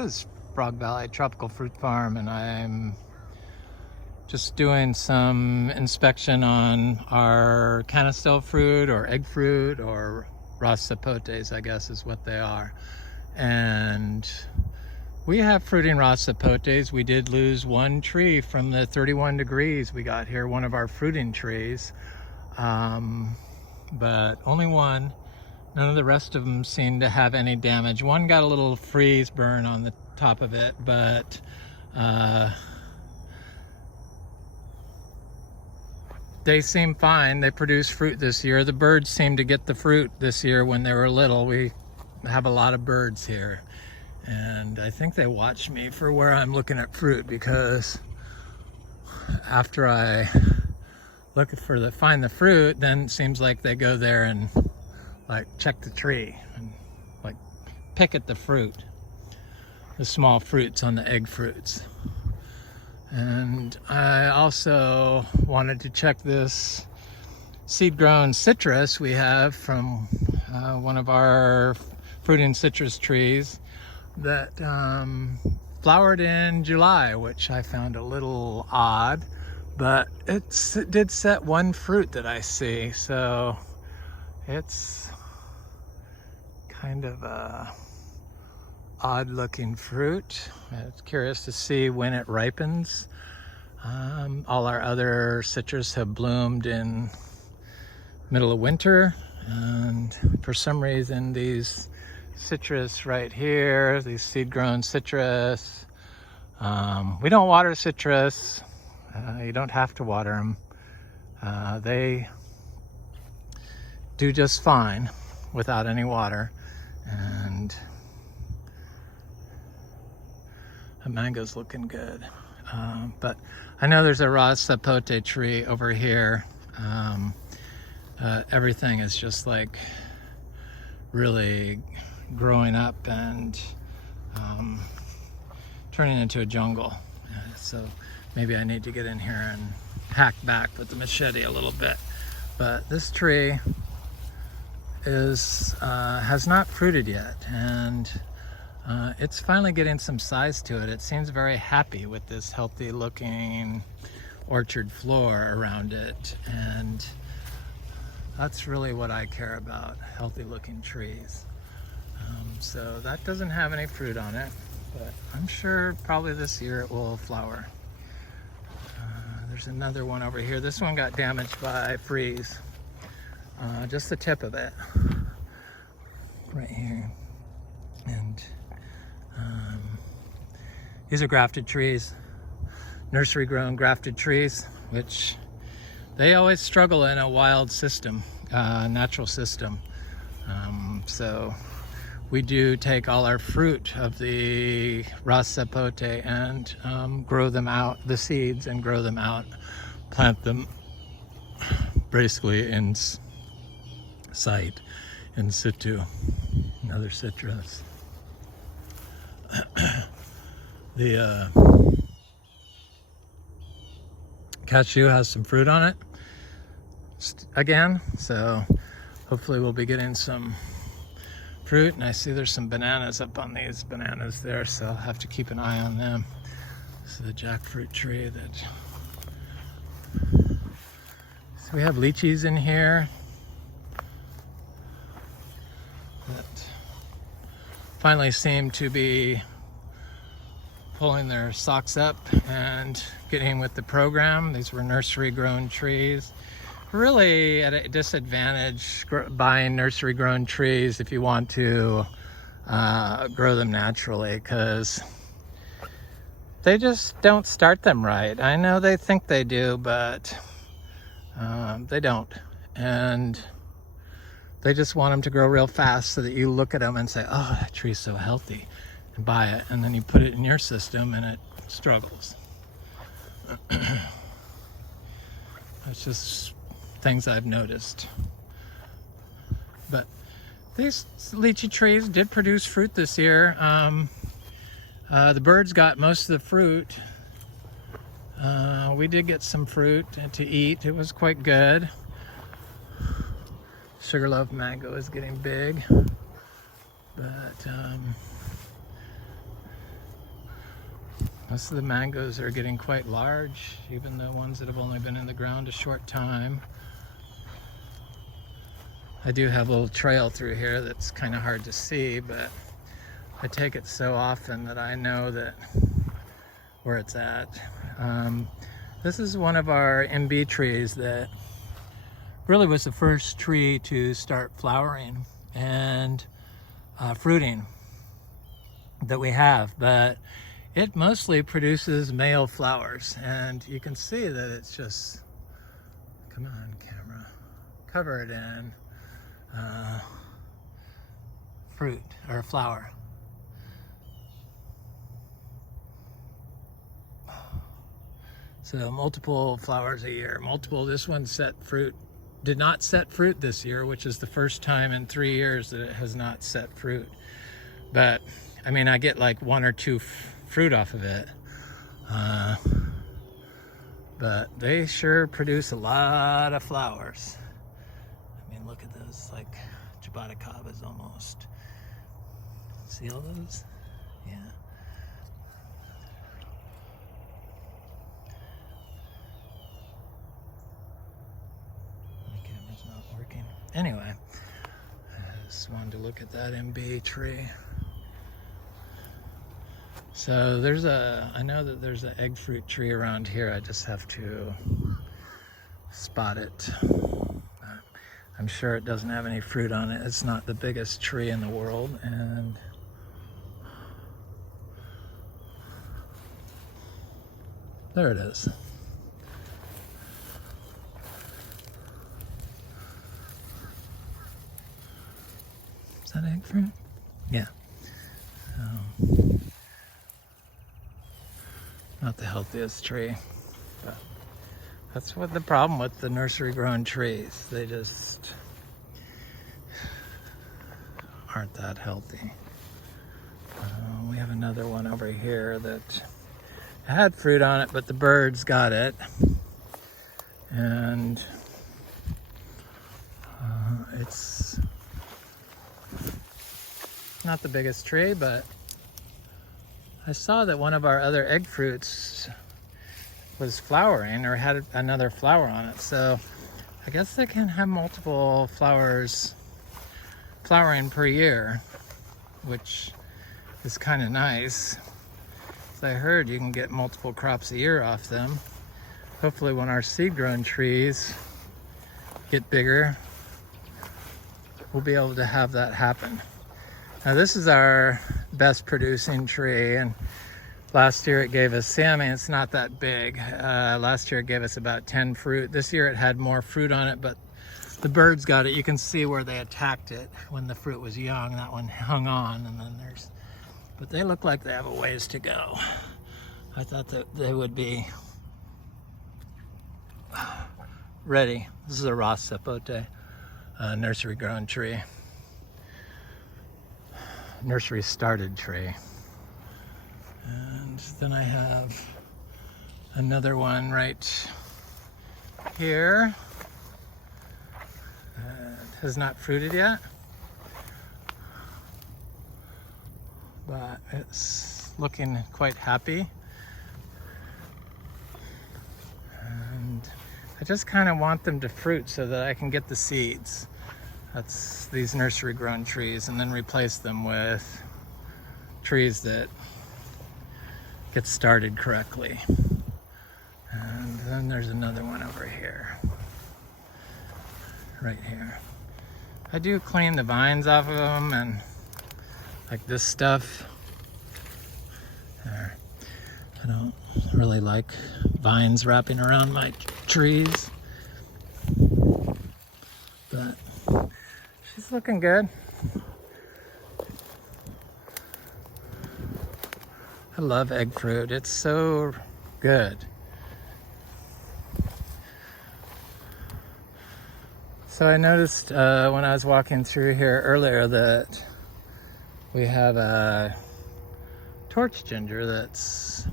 is Frog Valley Tropical Fruit Farm, and I'm just doing some inspection on our Canistel fruit or egg fruit or raw sapotes, I guess is what they are. And we have fruiting raw sapotes. We did lose one tree from the 31 degrees we got here, one of our fruiting trees, but only one. None of the rest of them seem to have any damage. One got a little freeze burn on the top of it, but they seem fine. They produce fruit this year. The birds seem to get the fruit this year when they were little. We have a lot of birds here, and I think they watch me for where I'm looking at fruit, because after I find the fruit, then it seems like they go there and like check the tree and like pick at the fruit, the small fruits on the egg fruits. And I also wanted to check this seed-grown citrus we have from one of our fruiting citrus trees that flowered in July, which I found a little odd, but it did set one fruit that I see, so it's kind of a odd looking fruit. I was curious to see when it ripens. All our other citrus have bloomed in middle of winter, and for some reason these citrus right here, these seed-grown citrus, we don't water citrus. You don't have to water them. They do just fine without any water. And the mango's looking good, but I know there's a raw sapote tree over here. Everything is just like really growing up and turning into a jungle. So maybe I need to get in here and hack back with the machete a little bit. But this tree has not fruited yet, and it's finally getting some size to it. It seems very happy with this healthy looking orchard floor around it, and that's really what I care about, healthy looking trees. So that doesn't have any fruit on it, but I'm sure probably this year it will flower. There's another one over here. This one got damaged by freeze. Just the tip of it right here. And these are grafted trees, nursery grown grafted trees, which they always struggle in a wild system, natural system. So we do take all our fruit of the raw sapote and grow them out, the seeds, and grow them out, plant them basically in site, in situ. Another citrus. The cashew has some fruit on it again, so hopefully we'll be getting some fruit. And I see there's some bananas up on these bananas there, so I'll have to keep an eye on them. This is the jackfruit tree that. So we have lychees in here that finally seem to be pulling their socks up and getting with the program. These were nursery grown trees. Really at a disadvantage buying nursery grown trees if you want to grow them naturally, because they just don't start them right. I know they think they do, but they don't. And they just want them to grow real fast so that you look at them and say, oh, that tree's so healthy, and buy it. And then you put it in your system and it struggles. It's just things I've noticed. But these lychee trees did produce fruit this year. The birds got most of the fruit. We did get some fruit to eat. It was quite good. Sugarloaf mango is getting big, but Most of the mangoes are getting quite large, even the ones that have only been in the ground a short time. I do have a little trail through here that's kind of hard to see, but I take it so often that I know that where it's at. This is one of our MB trees that really was the first tree to start flowering and fruiting that we have, but it mostly produces male flowers, and you can see that it's just, come on camera, covered in fruit or flower. So multiple flowers a year, this one did not set fruit this year, which is the first time in 3 years that it has not set fruit. But I mean, I get like 1 or 2 fruit off of it. But they sure produce a lot of flowers. I mean, look at those, like jaboticabas almost. See all those? Yeah. My camera's not working. Anyway, I just wanted to look at that MB tree. So I know that there's an egg fruit tree around here. I just have to spot it. I'm sure it doesn't have any fruit on it. It's not the biggest tree in the world, and there it is. Is that egg fruit? Yeah. Not the healthiest tree, but that's what the problem with the nursery grown trees. They just aren't that healthy. We have another one over here that had fruit on it, but the birds got it. And it's not the biggest tree, but I saw that one of our other egg fruits was flowering or had another flower on it. So I guess they can have multiple flowers flowering per year, which is kind of nice. As I heard, you can get multiple crops a year off them. Hopefully when our seed grown trees get bigger, we'll be able to have that happen. Now this is our best producing tree, and last year it gave us, I mean, it's not that big. Last year it gave us about 10 fruit. This year it had more fruit on it, but the birds got it. You can see where they attacked it when the fruit was young. That one hung on, and then but they look like they have a ways to go. I thought that they would be ready. This is a raw Sapote, nursery grown tree. Nursery started tree. And then I have another one right here. It has not fruited yet, but it's looking quite happy. And I just kind of want them to fruit so that I can get the seeds. That's these nursery grown trees, and then replace them with trees that get started correctly. And then there's another one over here, right here. I do clean the vines off of them, and like this stuff there. I don't really like vines wrapping around my trees, but she's looking good. I love egg fruit. It's so good. So I noticed when I was walking through here earlier that we have a torch ginger that's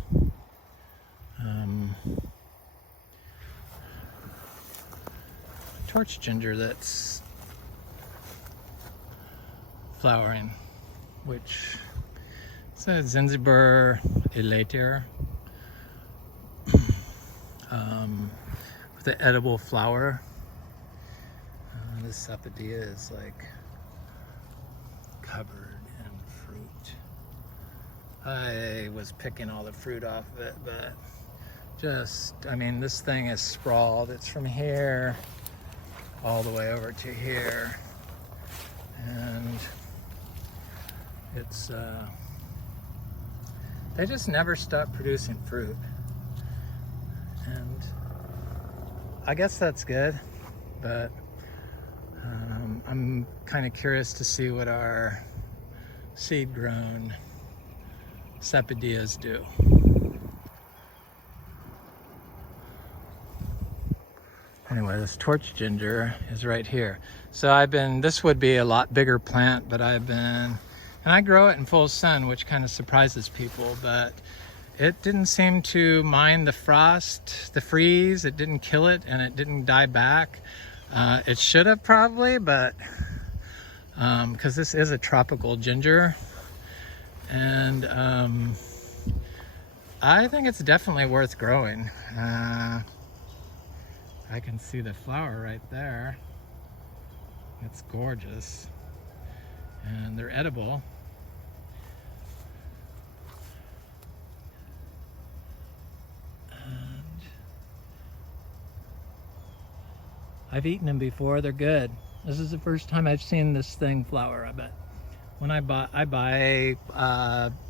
flowering, which says Zanzibar elater. with the edible flower. This Sapote is like covered in fruit. I was picking all the fruit off of it, but I mean, this thing is sprawled. It's from here all the way over to here. And it's, they just never stop producing fruit. And I guess that's good, but I'm kind of curious to see what our seed-grown sapodillas do. Anyway, this torch ginger is right here. So this would be a lot bigger plant, but and I grow it in full sun, which kind of surprises people, but it didn't seem to mind the frost, the freeze. It didn't kill it, and it didn't die back. It should have probably, but because this is a tropical ginger, and I think it's definitely worth growing. I can see the flower right there. It's gorgeous, and they're edible. And I've eaten them before. They're good. This is the first time I've seen this thing flower, I bet. When I buy,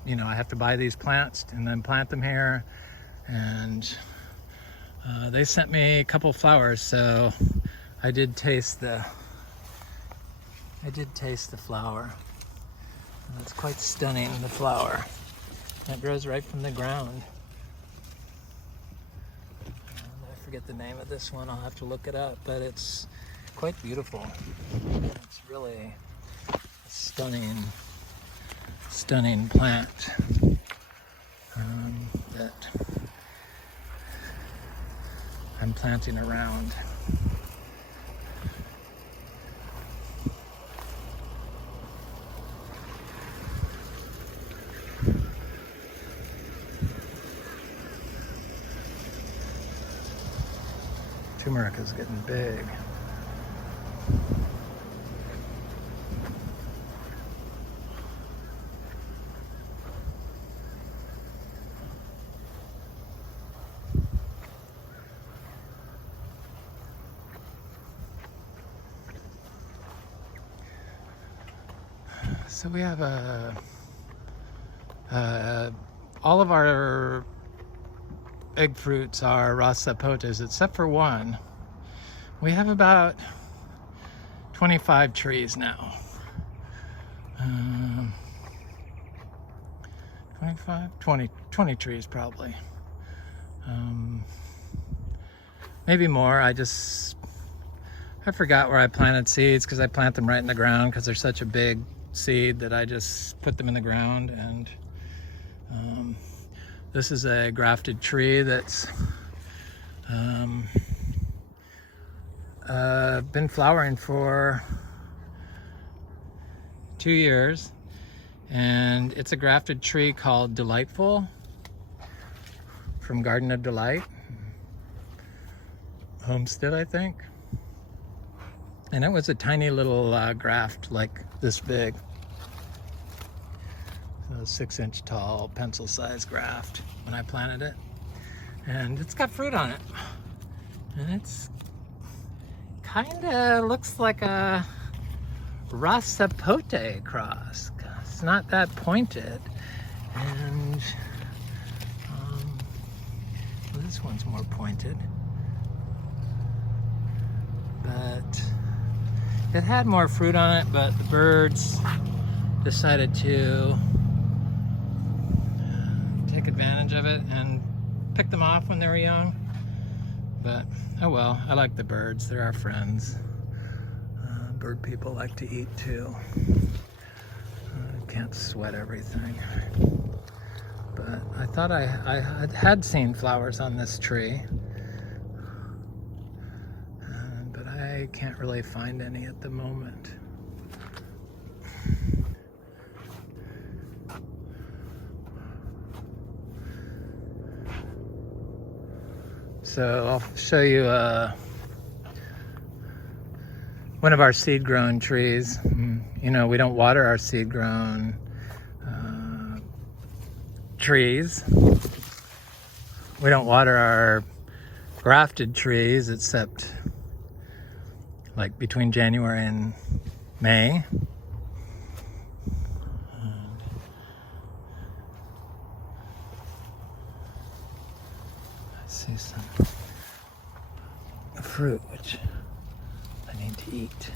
you know, I have to buy these plants and then plant them here, and they sent me a couple flowers, so I did taste the flower. And it's quite stunning, the flower. It grows right from the ground. I forget the name of this one. I'll have to look it up, but it's quite beautiful. It's really a stunning plant that I'm planting around. Turmeric is getting big. So we have all of our egg fruits are raw sapotes, except for one. We have about 25 trees now. 20 trees probably. Maybe more. I forgot where I planted seeds, because I plant them right in the ground because they're such a big seed that I just put them in the ground. And this is a grafted tree that's been flowering for 2 years, and it's a grafted tree called Delightful from Garden of Delight, Homestead, I think. And it was a tiny little graft like this big. So a 6-inch tall pencil-sized graft when I planted it. And it's got fruit on it. And it's kinda looks like a raw sapote cross. It's not that pointed. And well, this one's more pointed. But it had more fruit on it, but the birds decided to take advantage of it and pick them off when they were young. But oh well, I like the birds. They're our friends. Bird people like to eat too. Can't sweat everything. But I thought I had seen flowers on this tree. But I can't really find any at the moment. So I'll show you one of our seed-grown trees. You know, we don't water our seed-grown trees. We don't water our grafted trees except like between January and May. I see some fruit which I need to eat.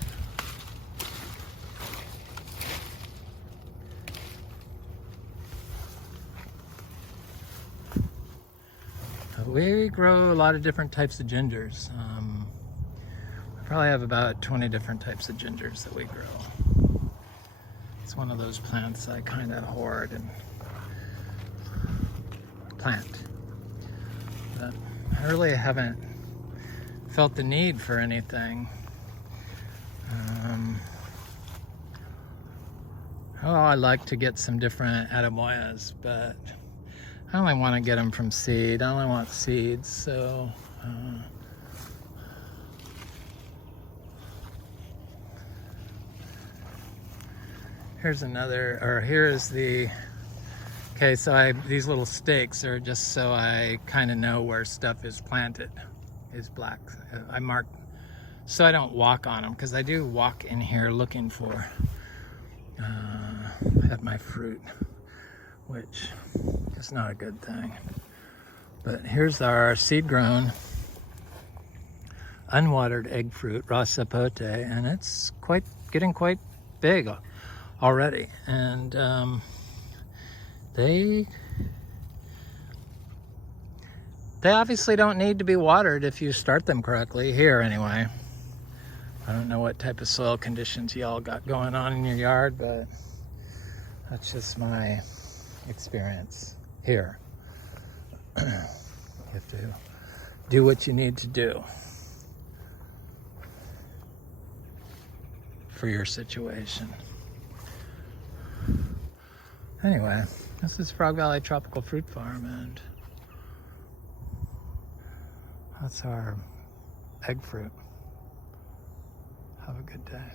We grow a lot of different types of gingers. We probably have about 20 different types of gingers that we grow. It's one of those plants I kind of hoard and plant. But I really haven't felt the need for anything. I like to get some different atemoyas, but I only want to get them from seed. I only want seeds, so here's the, okay, so these little stakes are just so I kind of know where stuff is planted, is black. I mark so I don't walk on them, because I do walk in here looking for at my fruit, which is not a good thing. But here's our seed-grown, unwatered egg fruit, raw sapote, and it's getting quite big already. And they obviously don't need to be watered if you start them correctly, here anyway. I don't know what type of soil conditions y'all got going on in your yard, but that's just my experience here. You have to do what you need to do for your situation. Anyway, this is Frog Valley Tropical Fruit Farm, and that's our egg fruit. Have a good day.